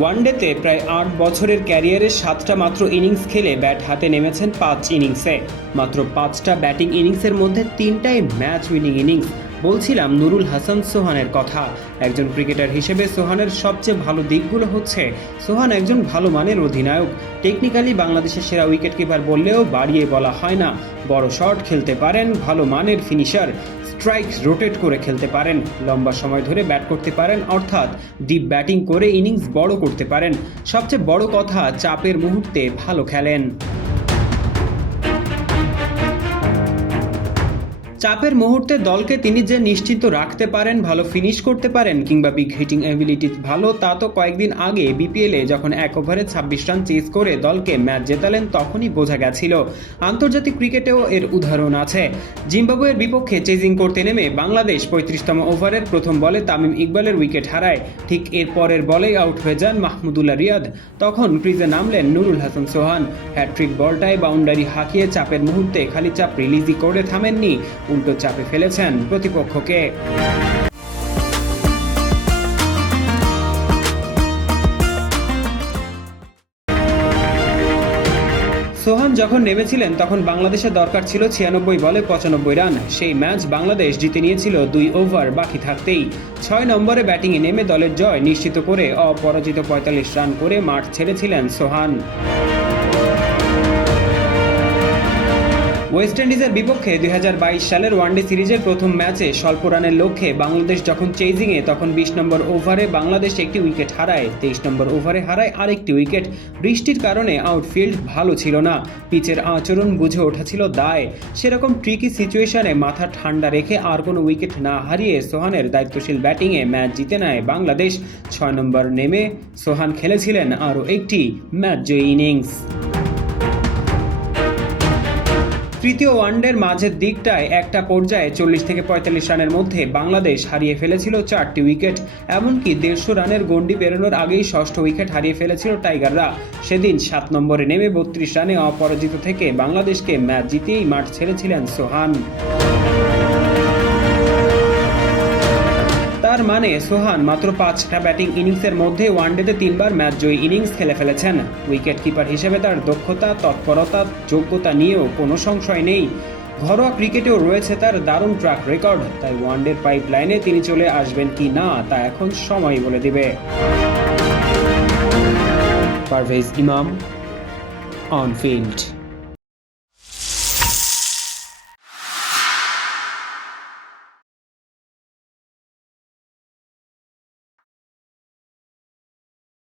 ওয়ানডেতে প্রায় আট বছরের ক্যারিয়ারের সাতটা মাত্র ইনিংস খেলে ব্যাট হাতে নেমেছেন পাঁচ ইনিংসে। মাত্র পাঁচটা ব্যাটিং ইনিংসের মধ্যে তিনটাই ম্যাচ উইনিং ইনিংস, বলছিলাম নুরুল হাসান সোহানের কথা। একজন ক্রিকেটার হিসেবে সোহানের সবচেয়ে ভালো দিকগুলো হচ্ছে, সোহান একজন ভালো মানের অধিনায়ক। টেকনিক্যালি বাংলাদেশের সেরা উইকেট কিপার বললেও বাড়িয়ে বলা হয় না। বড় শট খেলতে পারেন ভালো মানের ফিনিশার। স্ট্রাইক রোটেট করে খেলতে পারেন। লম্বা সময় ধরে ব্যাট করতে পারেন, অর্থাৎ ডিপ ব্যাটিং করে ইনিংস বড় করতে পারেন। সবচেয়ে বড় কথা, চাপের মুহূর্তে ভালো খেলেন। চাপের মুহূর্তে দলকে তিনি যে নিশ্চিত রাখতে পারেন, ভালো ফিনিশ করতে পারেন কিংবা বিগ হিটিং অ্যাবিলিটি ভালো, তা তো কয়েকদিন আগে বিপিএলে যখন এক ওভারে ছাব্বিশ রান চেস করে দলকে ম্যাচ জেতালেন, তখনই বোঝা গেছিল আন্তর্জাতিক ক্রিকেটেও এর উদাহরণ আছে। জিম্বাবুয়ের বিপক্ষে চেজিং করতে নেমে বাংলাদেশ পঁয়ত্রিশতম ওভারের প্রথম বলে তামিম ইকবালের উইকেট হারায়। ঠিক এর পরের বলেই আউট হয়ে যান মাহমুদুল্লাহ রিয়াদ। তখন ক্রিজে নামলেন নুরুল হাসান সোহান। হ্যাট্রিক বলটায় বাউন্ডারি হাঁকিয়ে চাপের মুহূর্তে খালি চাপ রিলিজই করে থামেননি। উল্টো চাপে ফেলেছেন প্রতিপক্ষকে। সোহান যখন নেমেছিলেন, তখন বাংলাদেশের দরকার ছিল ছিয়ানব্বই বলে পঁচানব্বই রান। সেই ম্যাচ বাংলাদেশ জিতে নিয়েছিল দুই ওভার, বাকি থাকতেই ছয় নম্বরে ব্যাটিংয়ে নেমে দলের জয় নিশ্চিত করে অপরাজিত পঁয়তাল্লিশ রান করে মাঠ ছেড়েছিলেন সোহান। ওয়েস্ট ইন্ডিজের বিপক্ষে দুই হাজার বাইশ সালের ওয়ানডে সিরিজের প্রথম ম্যাচে স্বল্প রানের লক্ষ্যে বাংলাদেশ যখন চেজিংয়ে, তখন বিশ নম্বর ওভারে বাংলাদেশ একটি উইকেট হারায়। তেইশ নম্বর ওভারে হারায় আরেকটি উইকেট। বৃষ্টির কারণে আউটফিল্ড ভালো ছিল না। পিচের আচরণ বুঝে ওঠা ছিল দায়। সেরকম ট্রিকি সিচুয়েশনে মাথা ঠান্ডা রেখে আর কোনো উইকেট না হারিয়ে সোহানের দায়িত্বশীল ব্যাটিংয়ে ম্যাচ জিতে নেয় বাংলাদেশ। ছয় নম্বর নেমে সোহান খেলেছিলেন আরও একটি ম্যাচ জয়ী ইনিংস। তৃতীয় ওয়ানডের মাঝের দিকটায় একটা পর্যায়ে চল্লিশ থেকে পঁয়তাল্লিশ রানের মধ্যে বাংলাদেশ হারিয়ে ফেলেছিল চারটি উইকেট। এমনকি দেড়শো রানের গন্ডি পেরোনোর আগেই ষষ্ঠ উইকেট হারিয়ে ফেলেছিল টাইগাররা। সেদিন সাত নম্বরে নেমে বত্রিশ রানে অপরাজিত থেকে বাংলাদেশকে ম্যাচ জিতেই মাঠ ছেড়েছিলেন সোহান। তার মানে সোহান মাত্র পাঁচটা ব্যাটিং ইনিংসের মধ্যে ওয়ানডেতে তিনবার ম্যাচ জয়ী ইনিংস খেলে ফেলেছেন। উইকেট কিপার হিসেবে তার দক্ষতা, তৎপরতা, যোগ্যতা নিয়েও কোনো সংশয় নেই। ঘরোয়া ক্রিকেটেও রয়েছে তার দারুণ ট্র্যাক রেকর্ড, তাই ওয়ানডের পাইপ লাইনে তিনি চলে আসবেন কি না, তা এখন সময় বলে দিবে। পারভেজ ইমাম অন ফিল্ড